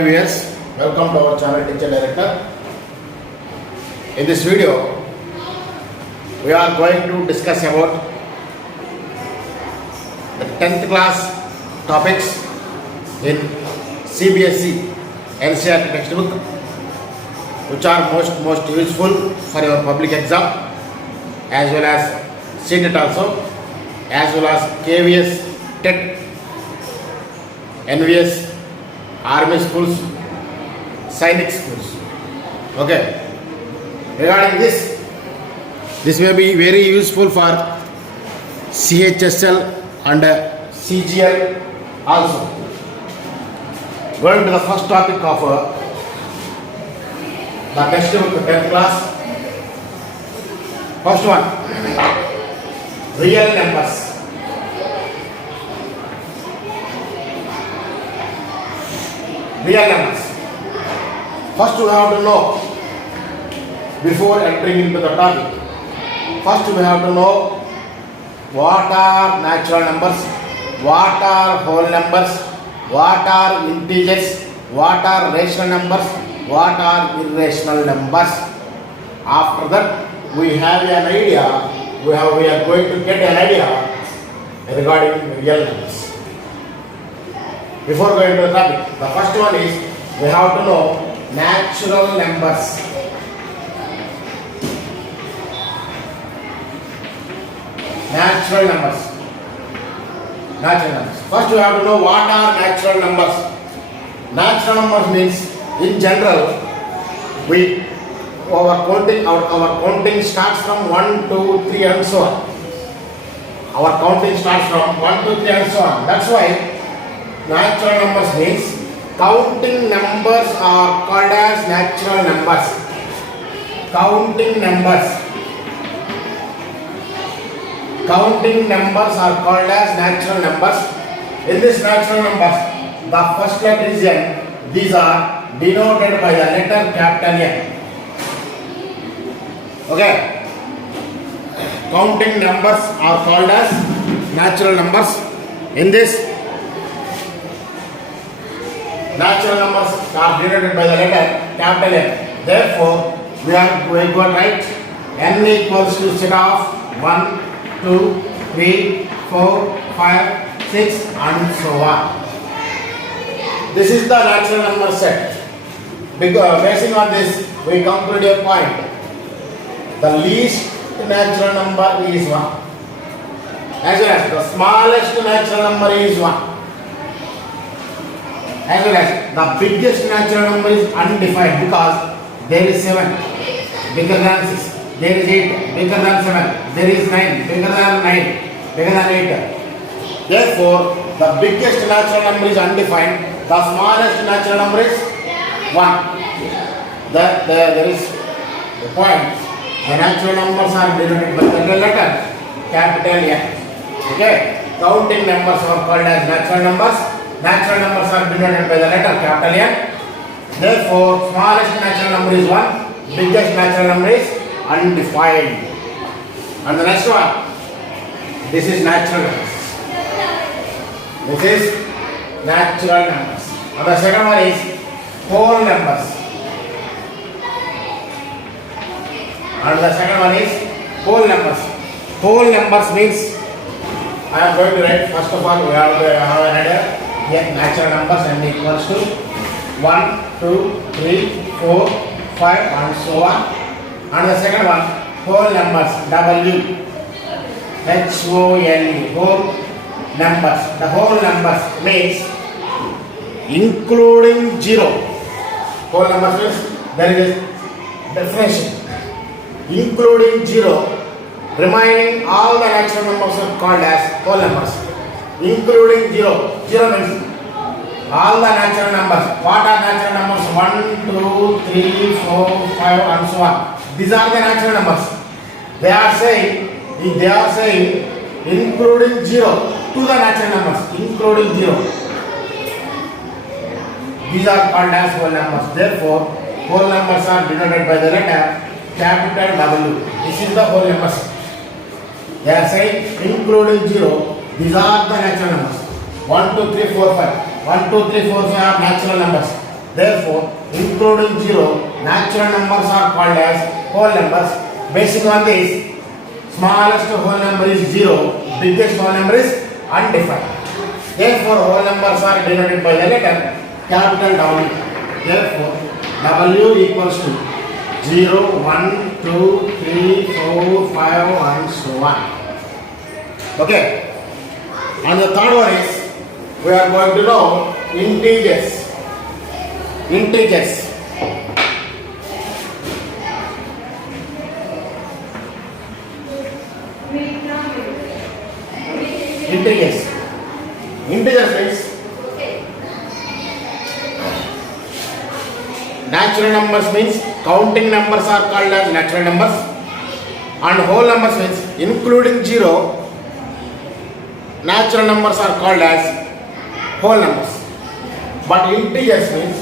Hi viewers, welcome to our channel Teacher Director. In this video, we are going to discuss about the 10th class topics in cbse NCERT textbook, which are most useful for your public exam as well as CTET also, as well as KVS, TET, NVS, Army schools, Sainik schools. Okay. Regarding this may be very useful for CHSL and CGL also. Going to the first topic of the textbook 10th class. First one, real numbers. Real numbers. First we have to know, before entering into the topic, first we have to know what are natural numbers, what are whole numbers, what are integers, what are rational numbers, what are irrational numbers. After that, we have an idea, we are going to get an idea regarding real numbers. Before going to the topic, the first one is we have to know natural numbers. Natural numbers. Natural numbers. First we have to know what are natural numbers. Natural numbers means in general our counting starts from 1, 2, 3 and so on. Our counting starts from 1, 2, 3 and so on. That's why natural numbers means counting numbers are called as natural numbers. Counting numbers are called as natural numbers. In this natural numbers, the first letter is N. These are denoted by the letter capital N. Okay. Counting numbers are called as natural numbers. In this, natural numbers are denoted by the letter capital N. Therefore, we are going to write N equals to set of 1, 2, 3, 4, 5, 6 and so on. This is the natural number set. Because basing on this, we come to a point. The least natural number is 1. As well as the smallest natural number is 1. As well as the biggest natural number is undefined because there is 7 bigger than 6, there is 8 bigger than 7, there is 9 bigger than 9, bigger than 8. Therefore, the biggest natural number is undefined, the smallest natural number is 1. There is the point. The natural numbers are denoted by the letter capital N. Okay? Counting numbers are called as natural numbers. Natural numbers are denoted by the letter capital N. Therefore, smallest natural number is 1, biggest natural number is undefined. And the next one, this is natural numbers. This is natural numbers. And the second one is whole numbers. And the second one is whole numbers. Whole numbers means, I am going to write, first of all, we have an idea. Here, natural numbers N equals to 1, 2, 3, 4, 5 and so on. And the second one, whole numbers, W, H-O-L-E, whole numbers. The whole numbers means including 0. Whole numbers means there is definition. Including 0, remaining all the natural numbers are called as whole numbers. Including 0. 0 means all the natural numbers. What are natural numbers? 1, 2, 3, 4, 5 and so on. These are the natural numbers. They are saying including 0 to the natural numbers. Including 0. These are called as whole numbers. Therefore, whole numbers are denoted by the letter capital W. This is the whole numbers. They are saying including 0. These are the natural numbers. 1, 2, 3, 4, 5. 1, 2, 3, 4, 5 are natural numbers. Therefore, including 0, natural numbers are called as whole numbers. Basing on this, smallest whole number is 0, biggest whole number is undefined. Therefore, whole numbers are denoted by the letter capital W. Therefore, W equals to 0, 1, 2, 3, 4, 5 and so on. Okay. And the third one is, we are going to know integers. Integers. Integers. Integers means natural numbers means counting numbers are called as natural numbers, and whole numbers means including 0, natural numbers are called as whole numbers. But integers means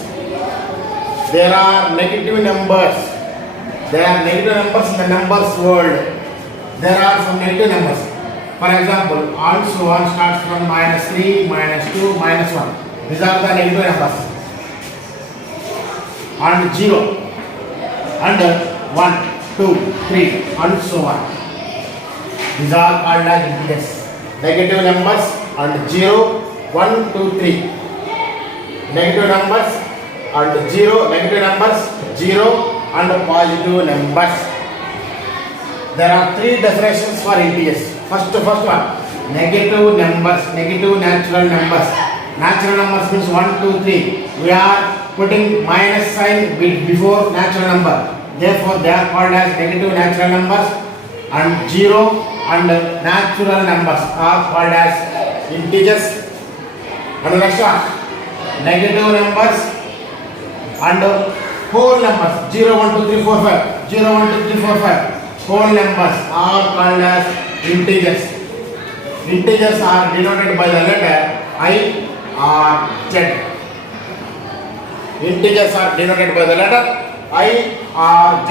there are negative numbers. There are negative numbers in the numbers world. There are some negative numbers. For example, and so on starts from -3, -2, -1. These are the negative numbers. And 0, and 1, 2, 3, and so on. These are called as integers. Negative numbers and 0, 1, 2, 3. Negative numbers and 0, negative numbers, 0 and positive numbers. There are 3 definitions for integers. First one, negative numbers, negative natural numbers. Natural numbers means 1, 2, 3. We are putting minus sign before natural number. Therefore, they are called as negative natural numbers, and 0 and natural numbers are called as integers. And the next one, negative numbers and whole numbers, 0, 1, 2, 3, 4, 5. 0, 1, 2, 3, 4, 5. Whole numbers are called as integers. Integers are denoted by the letter I or Z. Integers are denoted by the letter I or Z.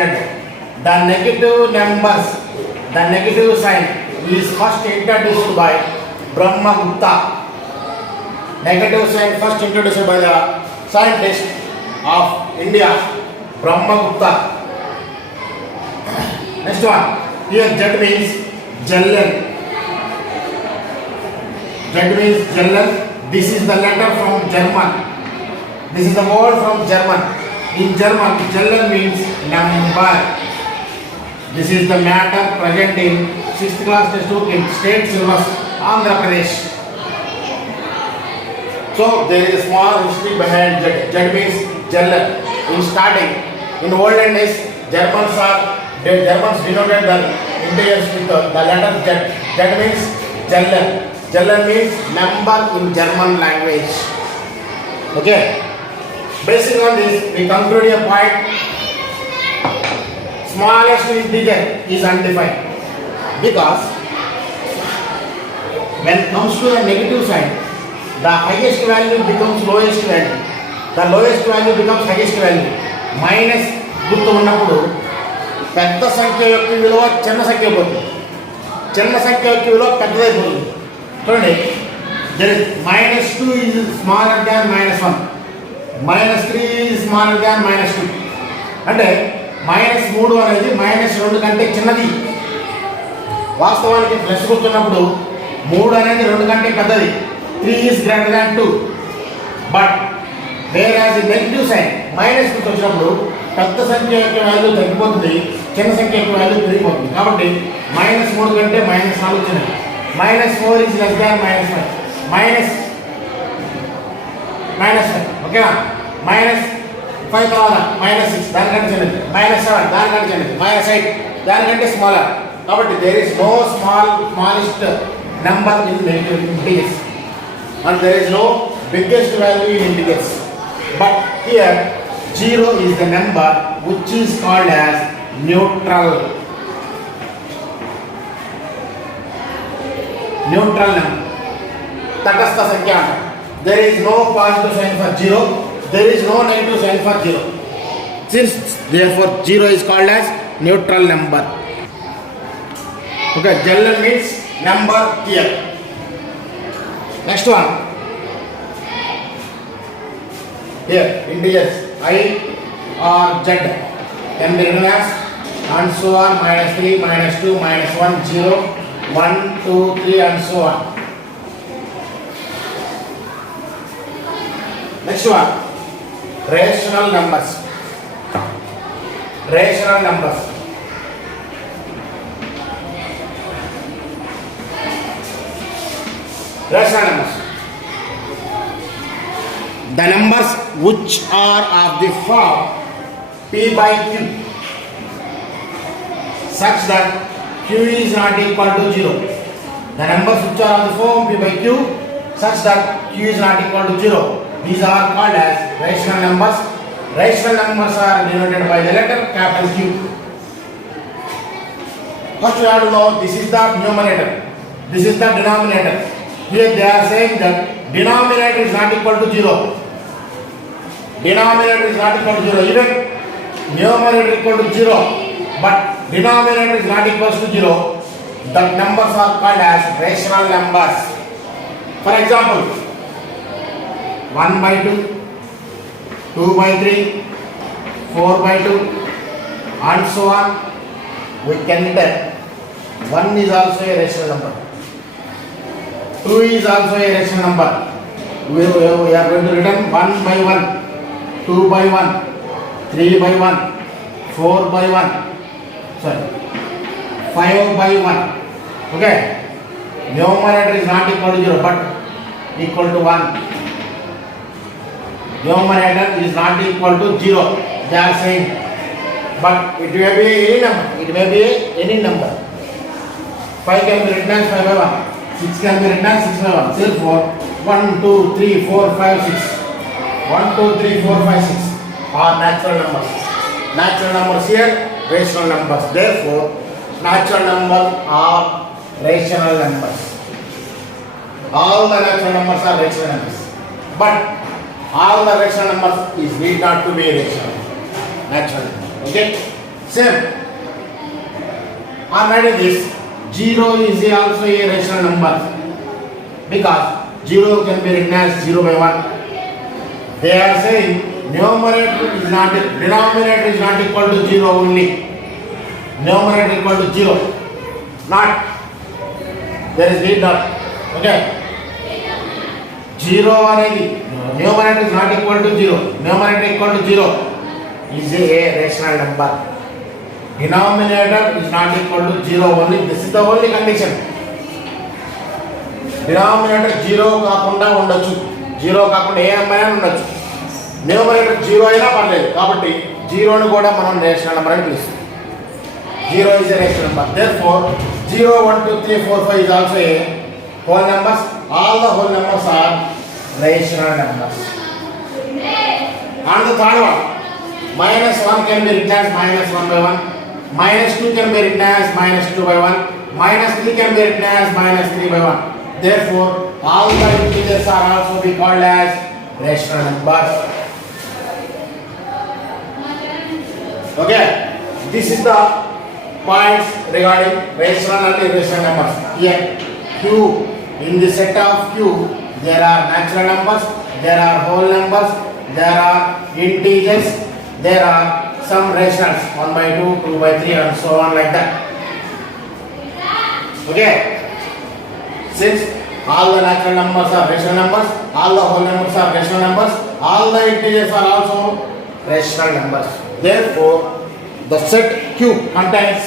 The negative numbers, the negative sign is first introduced by Brahmagupta. Negative sign first introduced by the scientist of India, Brahmagupta. Next one, here Z means Jallan. Z means Jallan. This is the letter from German. This is the word from German. In German, Jallan means number. This is the matter present in 6th class textbook in state syllabus, Andhra Pradesh. So there is a small history behind Z. Z means Jallan. In starting, in olden days, Germans denoted the integers with the letter Z. Z means Jallan. Jallan means number in German language. Okay. Based on this, we conclude a point. Smallest integer is undefined, because when it comes to the negative sign, the highest value becomes lowest value. The lowest value becomes highest value. Minus గుర్తు ఉన్నప్పుడు పెద్ద సంఖ్య యొక్క విలువ చిన్న సంఖ్య అవుతుంది, చిన్న సంఖ్య యొక్క విలువ పెద్దదైపోతుంది. చూడండి, -2 is smaller than -1, -3 is smaller than -2. అంటే -3 అనేది -2 కంటే చిన్నది. వాస్తవానికి ప్లస్ గుర్తున్నప్పుడు 3 అనేది 2 కంటే పెద్దది. 3 is greater than 2. But whereas negative sign minus గుర్తు వచ్చినప్పుడు పెద్ద సంఖ్య యొక్క వాల్యూ తగ్గిపోతుంది, చిన్న సంఖ్య యొక్క వాల్యూ పెరిగిపోతుంది. కాబట్టి -3 కంటే -4 చిన్నది. -4 is less than -5. -5 ఓకేనా. -5 తర్వాత -6 దానికంటే చిన్నది, -7 దానికంటే చిన్నది, -8 దానికంటే స్మాలర్. కాబట్టి there is no smallest number in integers and there is no biggest value in integers. But here 0 is the number which is called as neutral. Neutral number. Tatastha sankhya. There is no positive sign for 0. There is no negative sign for 0. Since therefore 0 is called as neutral number. Okay, Jallan means number here. Next one. Here integers I or z can be written as and so on -3, -2, -1, 0, 1, 2, 3 and so on. Next one, rational numbers. Rational numbers. Rational numbers. The numbers which are of the form p by q such that q is not equal to 0. The numbers which are of the form p by q such that q is not equal to 0. These are called as rational numbers. Rational numbers are denoted by the letter capital Q. First we have to know this is the numerator, this is the denominator. Here they are saying that denominator is not equal to 0. Denominator is not equal to 0. Even numerator equal to 0, but denominator is not equal to 0. The numbers are called as rational numbers. For example, 1 by 2, 2 by 3, 4 by 2 and so on. We can tell 1 is also a rational number, 2 is also a rational number. We are going to written 1 by 1, 2 by 1, 3 by 1, 4 by 1, sorry, 5 by 1. Okay, numerator is not equal to 0 but equal to 1. Numerator is not equal to 0. They are saying, but it may be any number. It may be any number. 5 can be written as 5 by 1. 6 can be written as 6 by 1. Therefore, 1, 2, 3, 4, 5, 6. 1, 2, 3, 4, 5, 6 are natural numbers. Natural numbers here, rational numbers. Therefore, natural numbers are rational numbers. All the natural numbers are rational numbers. But all the rational numbers is need not to be rational. Natural number. Okay? Same. Already this 0 is also a rational number because 0 can be written as 0 by 1. They are saying denominator is not equal to 0 only. Numerator equal to 0. Not. There is need not. Okay. 0 అనేది numerator is not equal to 0. Numerator equal to 0 is a rational number. Denominator is not equal to 0 only. This is the only condition. Denominator 0 కాకుండా ఉండొచ్చు. 0 కాకుండా ఏ number అయినా ఉండొచ్చు. Numerator 0 అయినా పర్లేదు. కాబట్టి 0 ని కూడా మనం రేషనల్ నెంబర్ అని పిలుస్తాం. 0 is a rational number. Therefore, 0, 1, 2, 3, 4, 5 is also a whole numbers. All the whole numbers are rational numbers. And the third one, -1 can be written as -1 by 1. -2 can be written as -2 by 1. -3 can be written as -3 by 1. Therefore, all the integers are also be called as rational numbers. Okay, this is the points regarding rational and irrational numbers. Here, Q, in the set of Q, there are natural numbers, there are whole numbers, there are integers, there are some rationals 1 by 2, 2 by 3 and so on like that. Okay, since all the natural numbers are rational numbers, all the whole numbers are rational numbers, all the integers are also rational numbers. Therefore, the set Q contains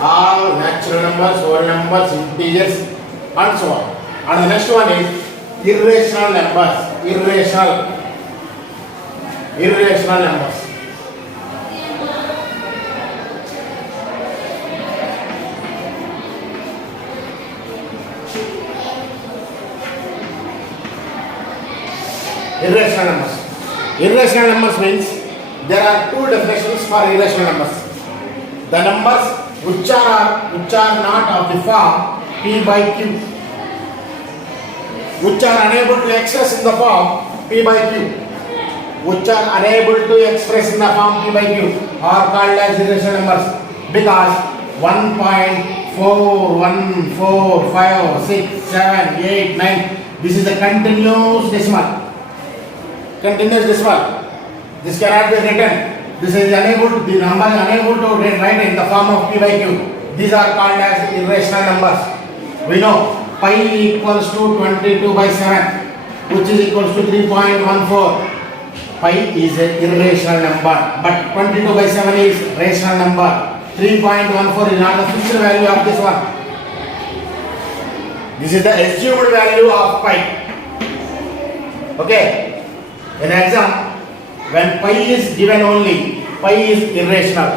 all natural numbers, whole numbers, integers and so on. And the next one is irrational numbers. Irrational numbers. Irrational numbers. Irrational numbers means there are two definitions for irrational numbers. The numbers which are not of the form p by q, which are unable to express in the form p by q, which are unable to express in the form p by q are called as irrational numbers because 1.4145678 9 this is a continuous decimal. continuous decimal. This cannot be written. This is unable. The number is unable to write in the form of p by q. These are called as irrational numbers. We know pi equals to 22 by 7, which is equals to 3.14. Pi is an irrational number, but 22 by 7 is rational number. 3.14 is not the fixed value of this one. This is the assumed value of pi. Okay. In exam, when pi is given only, pi is irrational.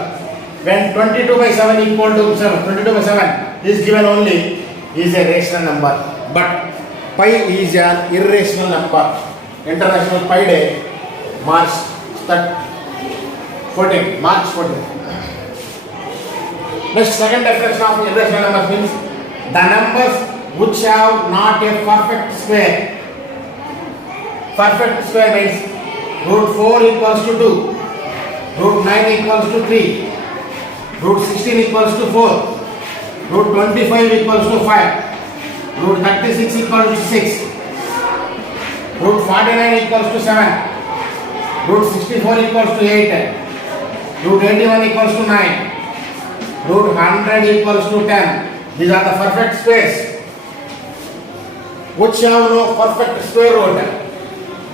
When 22 by 7 equal to 7, 22 by 7 is given only, is a rational number. But pi is an irrational number. International Pi Day, March 14. Next, second definition of irrational numbers means the numbers which have not a perfect square. Perfect square means root 4 equals to 2, root 9 equals to 3, root 16 equals to 4, root 25 equals to 5, root 36 equals to 6, root 49 equals to 7, root 64 equals to 8, root 81 equals to 9, root 100 equals to 10. These are the perfect squares which have no perfect square root.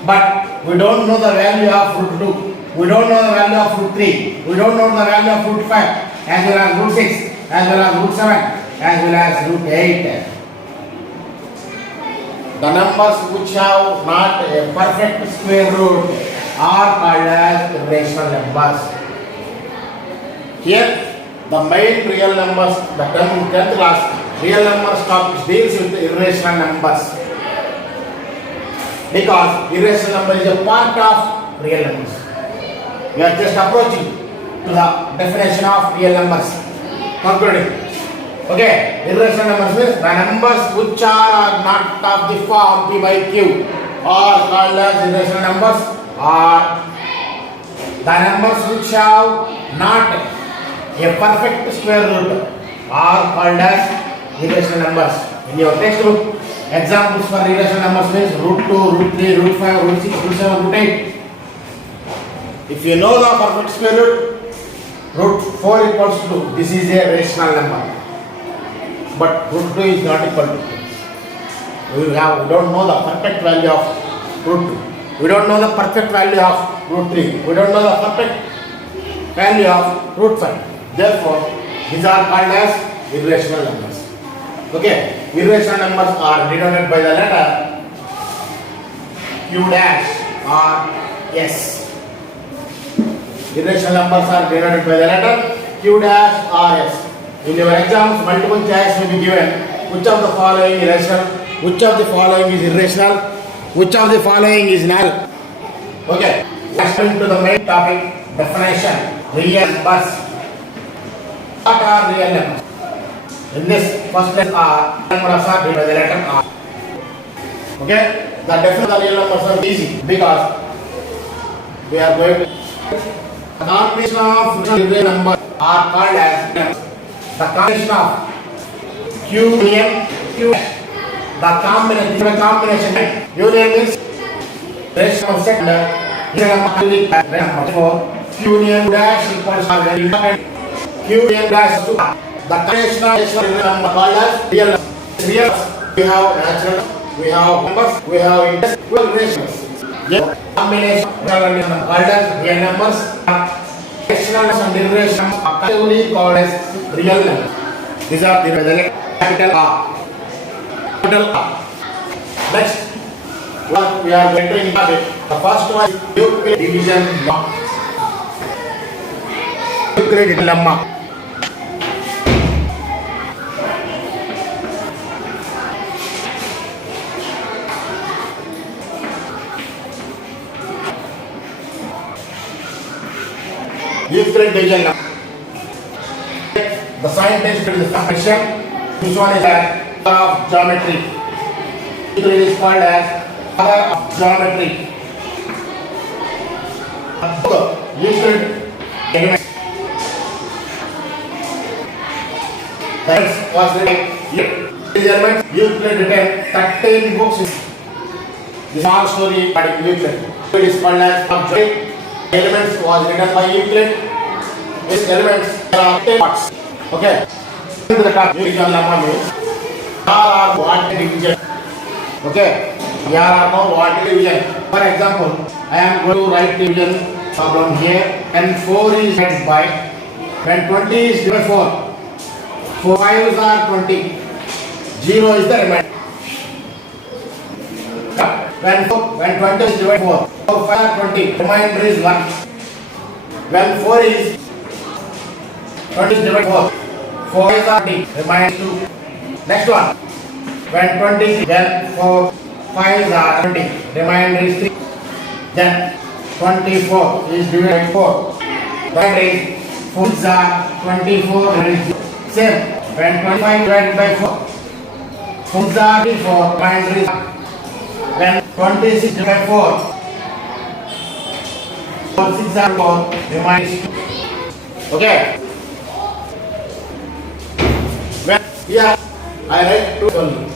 But we don't know the value of root 2. We don't know the value of root 3. We don't know the value of root 5, as well as root 6, as well as root 7, as well as root 8. The numbers which have not a perfect square root are called as irrational numbers. Here, the main real numbers, the 10th class, real numbers topic deals with irrational numbers. Because irrational number is a part of real numbers. We are just approaching to the definition of real numbers. Concluding. Okay, irrational numbers means the numbers which are not of the form p by q are called as irrational numbers, or the numbers which have not a perfect square root are called as irrational numbers. In your textbook, examples for irrational numbers means root 2, root 3, root 5, root 6, root 7, root 8. If you know the perfect square root, root 4 equals to 2. This is a rational number. But root 2 is not equal to 2. We don't know the perfect value of root 2. We don't know the perfect value of root 3. We don't know the perfect value of root 5. Therefore, these are called as irrational numbers. Okay, irrational numbers are denoted by the letter Q dash or S. Irrational numbers are denoted by the letter Q dash or S. In your exams, multiple choice will be given. Which of the following is rational? Which of the following is irrational? Which of the following is null? Okay, let's come to the main topic, definition. Real numbers. What are real numbers? In this first lesson, numbers are denoted by the letter R. Okay, the definition of the real numbers are easy because we are going to the combination of real numbers are called as numbers. The combination of Q union Q. The combination union means ratio of second number 4. Q union dash equals to very important. Q union dash to the combination of real number called as real numbers. Real we have natural, we have numbers, we have integral ratios. Yes, combination of real called as real numbers. Rational and irrational are collectively called as real numbers. These are the capital R. Capital R. Next, what we are going to inhabit. The first one is Euclid division lemma. Euclid lemma. Euclid division lemma. The scientist is the function. This one is a father of geometry. Euclid is called as father of geometry. Euclid that was written. Euclid written 13 books. This small story about Euclid. It is called as object. Elements was written by Euclid. These elements are 10 parts. Okay. In the top, you can learn are what division. Okay. Here are now what division. For example, I am going to write division problem here, and 4 is divided by, when 20 is divided by 4 5s are 20, 0 is the remainder. When 20 is divided by 4 5 are 20, remainder is 1. When 4 is 20 is divided by 4 is 20, remainder is 2. Next one, when 20 then 4 5 are 20, remainder is 3. Then 24 is divided by 4. That is 4s are 24 and same. When 25 divided by 4, 4s are 24, remainder is 1. When 26 divided by 4, 6 are 4, remainder is 2. Okay. When here I write 2 only.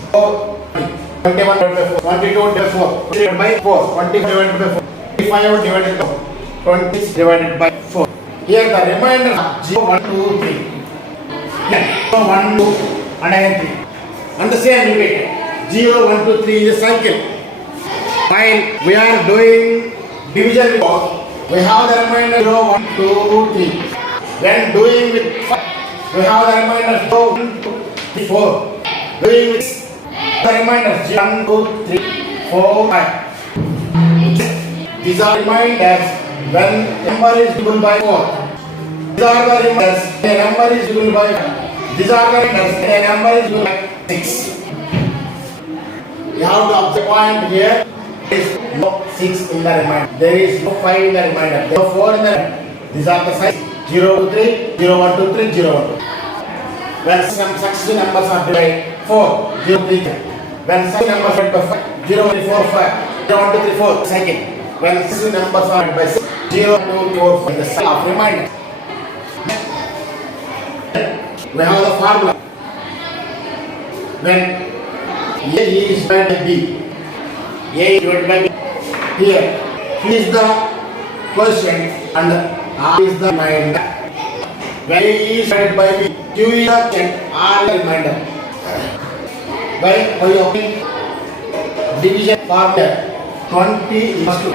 21 divided by 4, 22 divided by 4, divided by 4, 25 divided by 4. 25 divided by 4, 26 divided by 4. Here the remainder are 0, 1, 2, 3. Here 0, 1, 2 and again 3. And the same repeat. 0, 1, 2, 3 is a cycle. While we are doing division with 4, we have the remainder 0, 1, 2, 3. When doing with 5, we have the remainder 0, 1, 2, 3, 4. Doing with the remainder 1, 2, 3, 4, 5. These are reminders when number is divisible by 4. These are the reminders when a number is divisible by 5. These are the reminders when a number is divisible by 6. You have to observe point here. There is no 6 in the remainder. There is no 5 in the remainder. There is no 4 in the remainder. These are the signs 0 to 3, 0, 1, 2, 3, 0, 1, 2. When some successive numbers are divided by 4, 0, 3, 3. When successive numbers are divided by 5, 0, 3, 4, 5, 0, 1, 2, 3, 4, second. When successive numbers are divided by 6, 0, 2, 4, 5, the sign of reminder. We have the formula. When A is divided by B, A is divided by B. Here, P is the quotient and R is the remainder. When A is divided by B, Q is the quotient, R is the remainder. By opening division formula, 20 is to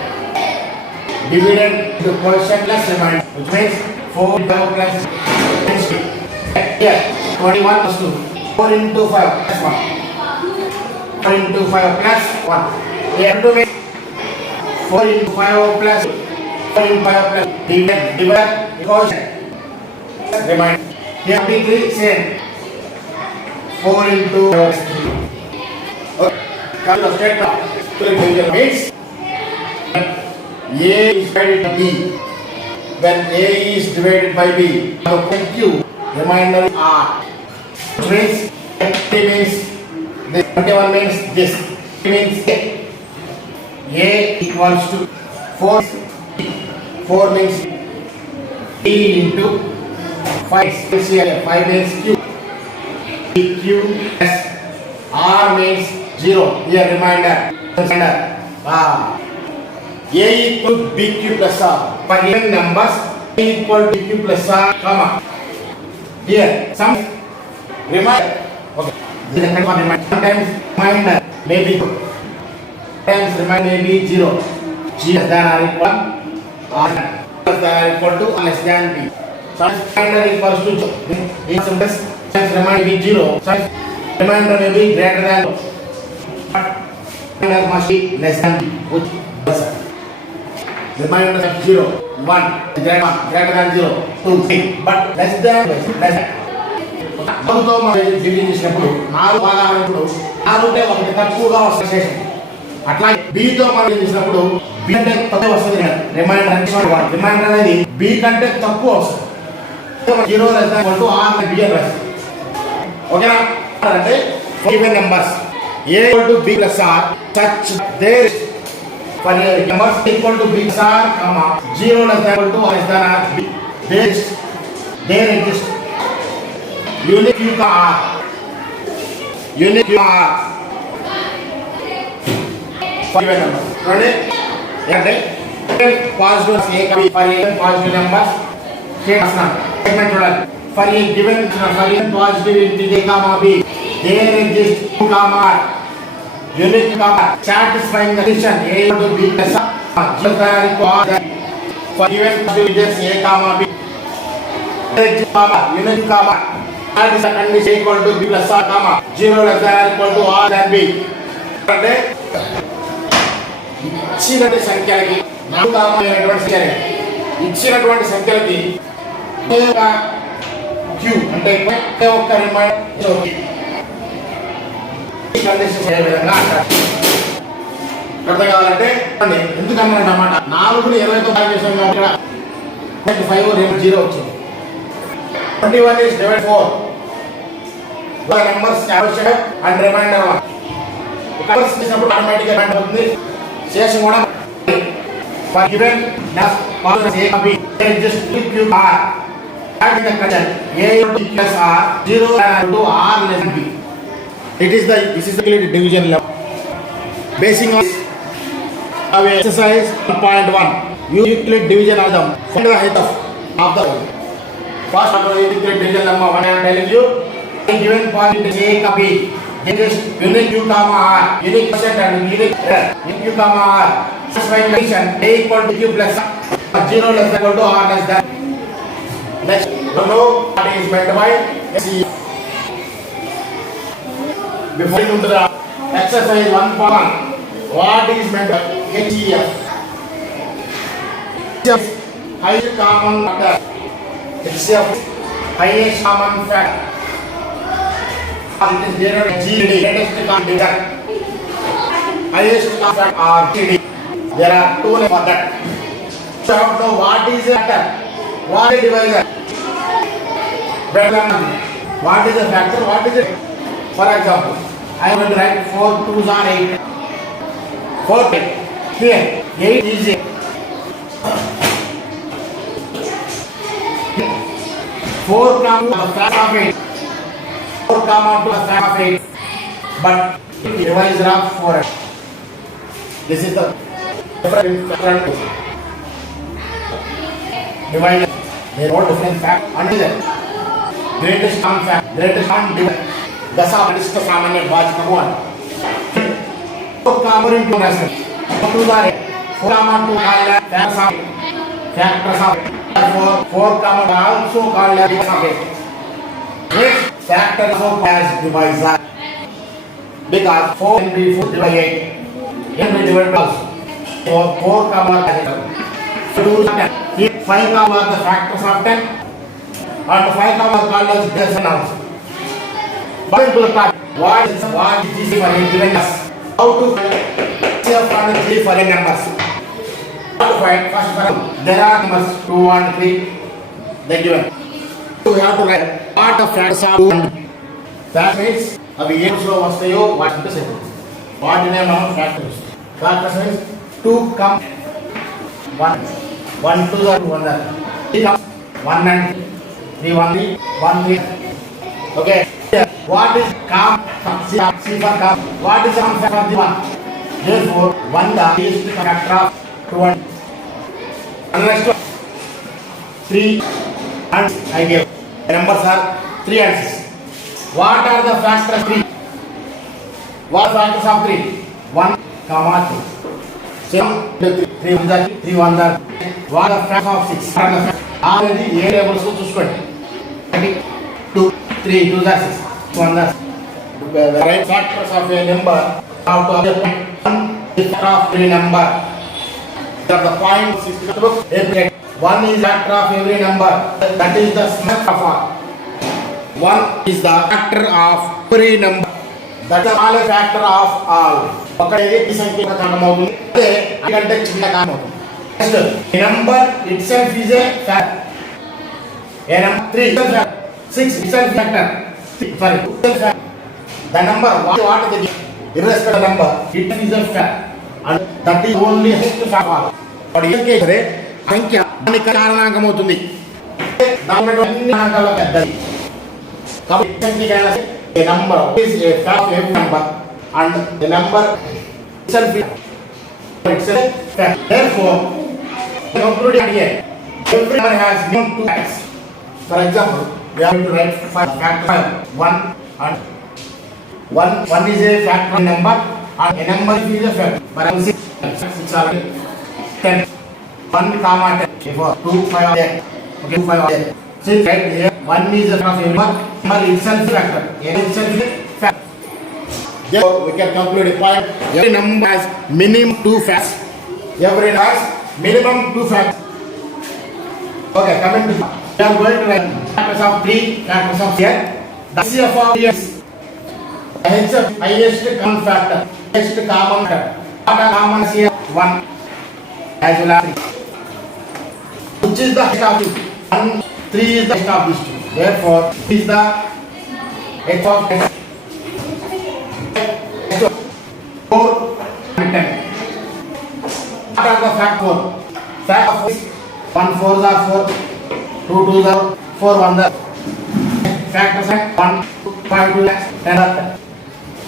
dividend the quotient plus remainder, which means 4 plus 60. Here, 21 plus 2, 4 into 5 plus 1. 4 into 5 plus 1. Here to make 4 into 5 plus 4 into 5 plus divide the quotient remainder. Here 23 same. 4 into 5 plus 3. Okay. Come to the statement. Means A is divided by B. When A is divided by B, now Q, remainder is R. Which means 50 means this, 21 means this. It means A equals to 4. 4 means B into 5. 5 means Q. Q plus R means 0. Here remainder. A equal to BQ plus R. For given numbers, A equal to BQ plus R, comma. Here, some reminder. Okay. This is the kind of reminder. Sometimes reminder may be 2. Sometimes reminder may be 0. G less than or equal or less than or equal to or less than B. Sometimes reminder equals to 0. In some cases, sometimes reminder may be 0. Sometimes reminder may be greater than 0. But reminder must be less than B. Which is remainder of 0, 1, greater than 0, 2, 3, but less than. నాలుగుతో మనం division చేసినప్పుడు 4 భాగాలప్పుడు 4 ఒకటి తక్కువగా వస్తుంది శేషం. అట్లాగే B తో మనం చేసినప్పుడు B కంటే తక్కువ వస్తుంది కదా రిమైండర్ అంటే రిమైండర్ అనేది B కంటే తక్కువ వస్తుంది. 0 less than equal to R by B అని రాస్తాం. ఓకేనా? అంటే given numbers A equal to B plus R such there for a numbers equal to B plus R, 0 less than equal to or less than R, there exists unique Q का R, unique Q R for given numbers. అంటే positive for a positive number statement చూడాలి. For a given for a positive integer comma b there exist 2 comma unit comma satisfying the condition a to b plus for given integers a comma b comma unit comma that is the condition equal to b plus or comma 0 less than or equal to r than b. అంటే ఇచ్చినటువంటి సంఖ్యలకి 4 comma అయినటువంటి సంఖ్యలకి ఇచ్చినటువంటి సంఖ్యలకి q అంటే ఒక్క reminder ఈ condition ఏ విధంగా అంటారు అర్థం కావాలంటే ఎందుకన్నా అన్నమాట 4ని 20తో భాగం చేసాం కాబట్టి 5 0 వచ్చింది. 21 is divided 4 the numbers avashyak and remainder 1 numbers చేసినప్పుడు ఆటోమేటిక్ గా రిమైండర్ అవుతుంది. శేషం కూడా for given dash positive a b just q r that is the condition a plus r 0 to r less than b. This is the division level. Basing on exercise 1.1 Euclid division algorithm. Find the height of the first Euclid division number 1. I am telling you given point a b there is unit q comma r unit percent and unit q comma r satisfying condition a equal to q plus 0 less than equal to r less than. Next, know what is meant by c. Before you do the exercise 1.1, what is meant by HCF? HCF highest common factor. HCF highest common factor. It is general GD, greatest common factor. Highest common factor or GD. There are 2 names for that. So you have to know what is a factor, what is a divisor. Better than nothing. What is a factor? What is it? For example, I am going to write 4 2s are 8. 4 here 8 is 8. 4 comes to the factor of 8. 4 comes to the factor of 8. But divisor of 4. This is the different divisor. There are different factors under that. Greatest common factor, greatest common divisor. दशा अनिष्ट सामान्य भाजक भगवान तो कामरिन को नसन तो दारे 4 comma 2 काला factor of 4 comma also called as divisor. This factor also as divisor because 4 can be 4 divided 8 can be divided by 4 comma 10 5 comma the factors of 10 and 5 comma called as divisor also. But to the part, what is this for a given us? How to find the for a numbers? How to find first for there are numbers 2 and 3 they given. So we have to write what the factors are 2 and that means अभी ये जो वस्तु यो what to say? What the name of factors? Factors means 2 come 1 1 2 are 1 are 3 come 1 and 3 1 3 1 3 okay. What is calm? C for calm. What is calm for the 1? Therefore, 1 the least factor of 2 and next one 3 and I gave the numbers are 3 and 6. What are the factors 3? What factors of 3? 1 comma 2. Same 3 1 3 1 that. What are the factors of 6? Already A tables to choose 2 3 2 that 6. The right factors of a number have to have one factor of every number. The point 1 is factor of every number. That is the smallest of all. 1 is the factor of every number. That is the smallest factor of all. Okay, this is the number itself is a factor. A number 3 is a factor. 6 itself is a factor. Sorry, the number what is the irrespective of the number it is a fact and that is only highest factor. But in case సంఖ్య దానికి కారణాంకం అవుతుంది దానిలో అన్ని కారణాంకాలు పెద్దది కాబట్టి సంఖ్య a number is a fact of every number and the number itself It's a fact. Therefore, concluding here, every number has minimum 2 facts. For example, we are going to write factor 5, 1 and 1 is a factor number and a number is a factor. For example, 6 are 10. 1 comma 10. Therefore, 2, 5 are there. Okay, 2, 5 are there. Since right here, 1 is a factor of every number itself is a factor. Itself is a factor. Therefore, we can conclude a point. Every number has minimum 2 facts. Every number has minimum 2 facts. Okay, coming to we are going to write factors of 3, factors of here. The HCF of is the HCF highest common factor, highest common factor. What are common here? 1 as well as 3. Which is the highest of these? 1, 3 is the highest of these two. Therefore, is the h of x. 4 and 10. What are the fact 4? Fact of 1 4s are 4, 2 2s are 4 1 are. Factors are 1 5 2 10 are 10.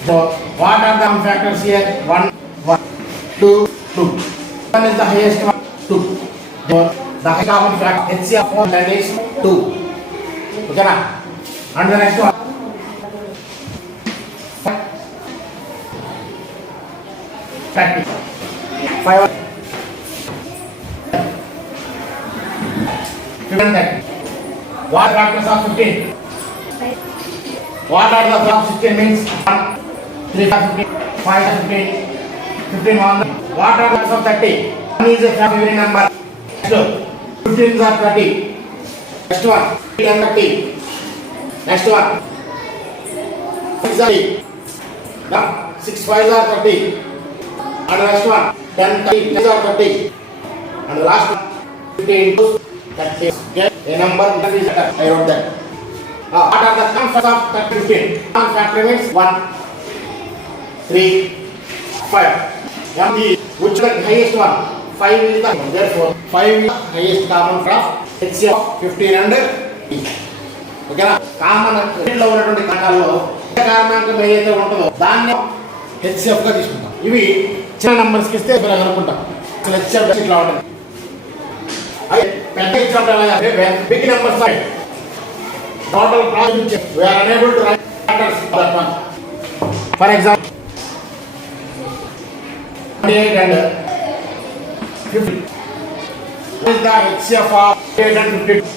So what are the factors here? 1 1 2 2. 1 is the highest one, 2. So the highest common factor HCF of 4 that is 2. Okay na? And the next one 30. 5 15. What factors of 15? What are the factors of 16 means? 1, 3 are 15, 5 are 15, 15 1. What are the factors of 30? 1 is a factor of every number. Next 15 are 30. Next one 30. Next one 6 are 30. Now 6 5 are 30. And the next one 10 30 10 are 30. And the last one 15 30. Get a number that is I wrote that. What are the common factors of 30 15? Common factor means 1 3 5. And the which is the highest one? 5 is the therefore 5 is the highest common factor of HCF of 15 and 3. Okay na? Common లో ఉన్నటువంటి కారణాల్లో ఏ కారణాంకం ఏదైతే ఉంటుందో దాన్ని HCF గా తీసుకుంటాం. ఇవి చిన్న నంబర్స్కి ఇస్తే ఇలా కనుక్కుంటాం. HCF ఇట్లా ఉంటుంది. పెద్ద example big numbers side total problem we are unable to write factors for that one. For example 28 and 50. What is the HCF of 28 and 50?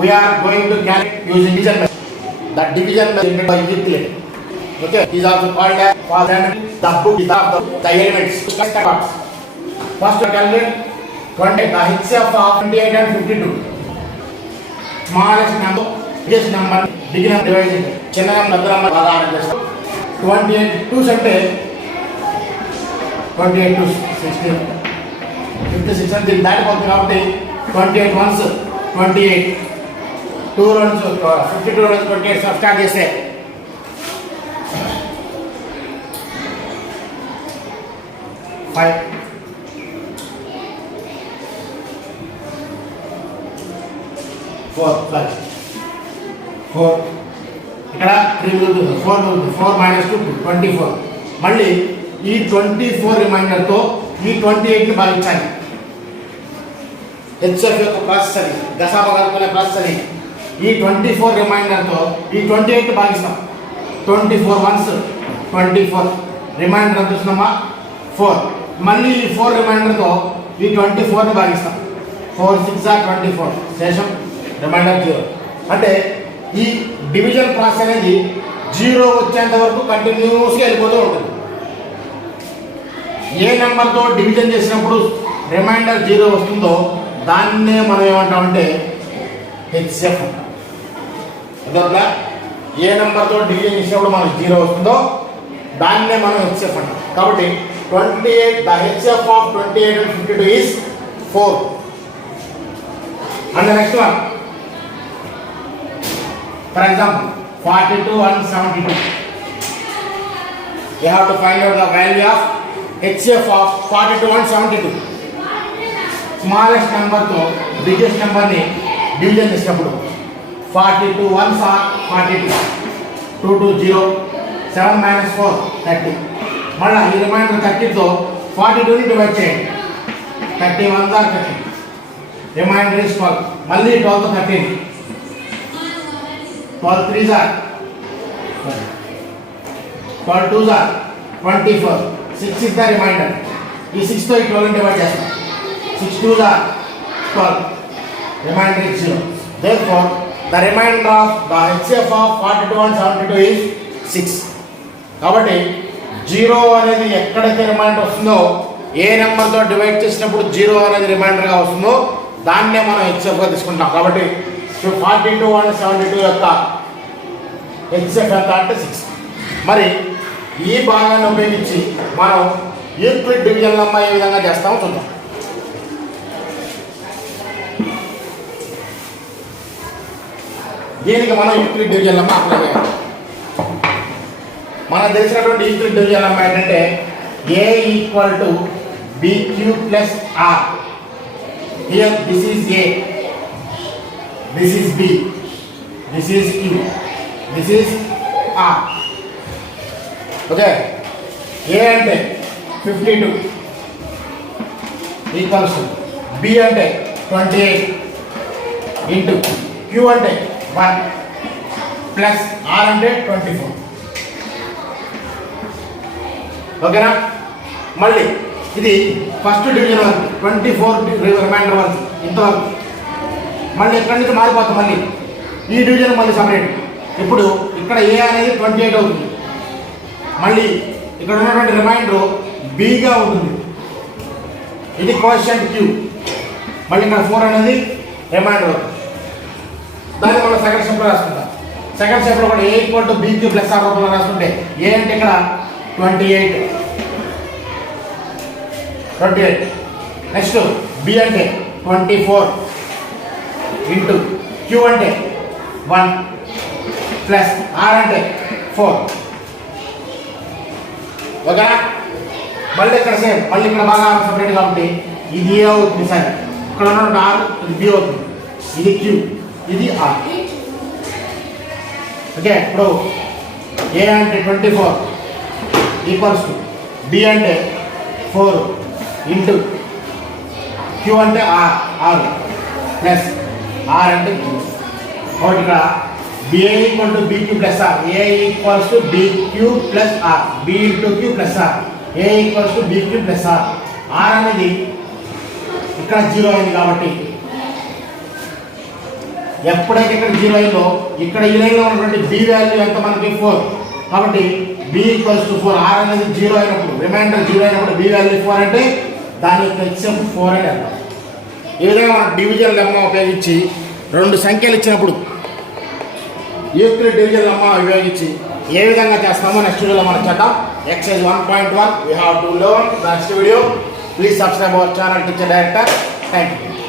We are going to calculate using division method. The division method by Euclid. Okay, it is also called as the book is of the elements. First we calculate 20, the HCF of 28 and 52. Smallest number, biggest number, big number divided. చిన్న number బాగా చేస్తాం. 28 2s అంటే 28 2s 16 56 అంటే దాటిపోతుంది కాబట్టి 28 1s 28 2 runs 52 runs 28 start చేస్తే 5 4 ఇక్కడ 3 మిగులుతుంది 4 -2 24. మళ్ళీ ఈ 24 రిమైండర్తో ఈ 28 ని భాగించాలి. HCF యొక్క ప్రాసెస్ అది గసాబా కలుపుకునే ప్రాసెస్ అది. ఈ 24 రిమైండర్తో ఈ 28 ని భాగిస్తాం. 24 1s 24 రిమైండర్ ఎంత వస్తుందమ్మా 4. మళ్ళీ ఈ 4 రిమైండర్తో ఈ 24 ని భాగిస్తాం. 4 6 are 24 శేషం రిమైండర్ 0. అంటే ఈ డివిజన్ ప్రాసెస్ అనేది 0 వచ్చేంత వరకు కంటిన్యూస్గా వెళ్ళిపోతూ ఉంటుంది. ఏ నెంబర్తో డివిజన్ చేసినప్పుడు రిమైండర్ 0 వస్తుందో దాన్నే మనం ఏమంటామంటే HCF అంటాం. ఏ నెంబర్తో డివిజన్ చేసినప్పుడు మనకు 0 వస్తుందో దాన్నే మనం HCF అంటాం. కాబట్టి 28 the HCF of 28 and 52 is 4. And the next one, for example 42 and 72. You have to find out the value of HCF of 42 and 72. Smallest number to biggest number ni division చేసినప్పుడు 42 1s are 42 2 2 0 7 - 4 30. మళ్ళీ ఈ reminder 30 తో 42ని divide చేయండి. 31 are 30, remainder is 12. మళ్ళీ 12 తో 13, 12 3s are 12 2s are 24, 6 is the remainder. ఈ 6 తో ఈ 12 డివైడ్ చేస్తాం. 6 2s are 12, remainder is 0. Therefore the remainder of the HCF of 42 and 72 is 6. కాబట్టి 0 అనేది ఎక్కడైతే రిమైండర్ వస్తుందో, ఏ నెంబర్తో డివైడ్ చేసినప్పుడు 0 అనేది రిమైండర్గా వస్తుందో దాన్నే మనం హెచ్ఎఫ్గా తీసుకుంటాం. కాబట్టి 42 అండ్ 72 యొక్క హెచ్ఎఫ్ ఎంత అంటే 6. మరి ఈ భాగాన్ని ఉపయోగించి మనం యూక్లిడ్ డివిజన్ లెమ్మా ఏ విధంగా చేస్తామో చూద్దాం. దీనికి మనం యూక్లిడ్ డివిజన్ లెమ్మా అప్లై చేయాలి. మనకు తెలిసినటువంటి యూక్లిడ్ డివిజన్ లెమ్మా ఏంటంటే A equal to BQ plus R. Here this is A, this is B, this is Q, this is R. Okay, A అంటే 52 ఈక్వల్స్ B అంటే 28 ఇంటూ Q అంటే 1 plus R అంటే 24. ఓకేనా? మళ్ళీ ఇది ఫస్ట్ డివిజన్ వరకు 24 reminder వరకు ఇంతవరకు. మళ్ళీ ఇక్కడి నుంచి మారిపోతాం. మళ్ళీ ఈ డివిజన్ మళ్ళీ సపరేట్. ఇప్పుడు ఇక్కడ A అనేది 28 అవుతుంది. మళ్ళీ ఇక్కడ ఉన్నటువంటి రిమైండర్ Bగా ఉంటుంది. ఇది కోఎఫిషియంట్ Q. మళ్ళీ ఇక్కడ 4 అనేది రిమైండర్ అవుతుంది. దాన్ని మనం సెకండ్ స్టెప్లో రాసుకుంటాం. సెకండ్ స్టెప్లో కూడా A equal to BQ plus R రూపంలో రాసుకుంటే A అంటే ఇక్కడ 28. నెక్స్ట్ B అంటే 24 ఇంటూ Q అంటే 1 ప్లస్ R అంటే 4. ఓకేనా? మళ్ళీ ఇక్కడ సేమ్, మళ్ళీ ఇక్కడ బాగా సపరేట్ కాబట్టి ఇది A అవుతుంది. సరే, ఇక్కడ ఉన్న R ఇది B అవుతుంది, ఇది Q, ఇది R. ఓకే, ఇప్పుడు A అంటే 24 ఈక్వల్స్ టు B అంటే 4 ఇంటూ Q అంటే R ప్లస్ R అంటే Q. కాబట్టి ఇక్కడ BA equal to BQ plus R, A equals to BQ plus R, B into Q plus R, A equals to BQ plus R. R అనేది ఇక్కడ 0 అయింది కాబట్టి ఎప్పుడైతే ఇక్కడ 0 అయిందో ఇక్కడ ఈ లైన్లో ఉన్నటువంటి B వాల్యూ ఎంత మనకి 4. కాబట్టి B ఈక్వల్స్ టు 4. R అనేది 0 అయినప్పుడు, రిమైండర్ 0 అయినప్పుడు B వాల్యూ 4 అంటే దాని యొక్క హెచ్ఎఫ్ 4 అని అర్థం. ఈ విధంగా మనం డివిజన్ లెమ్మా ఉపయోగించి రెండు సంఖ్యలు ఇచ్చినప్పుడు యూక్లిడ్ డివిజన్ లెమ్మా ఉపయోగించి ఏ విధంగా చేస్తామో నెక్స్ట్ వీడియోలో మనం చేద్దాం. Exercise 1.1 we have to learn. Next video, please subscribe our channel Teacher Director. Thank you.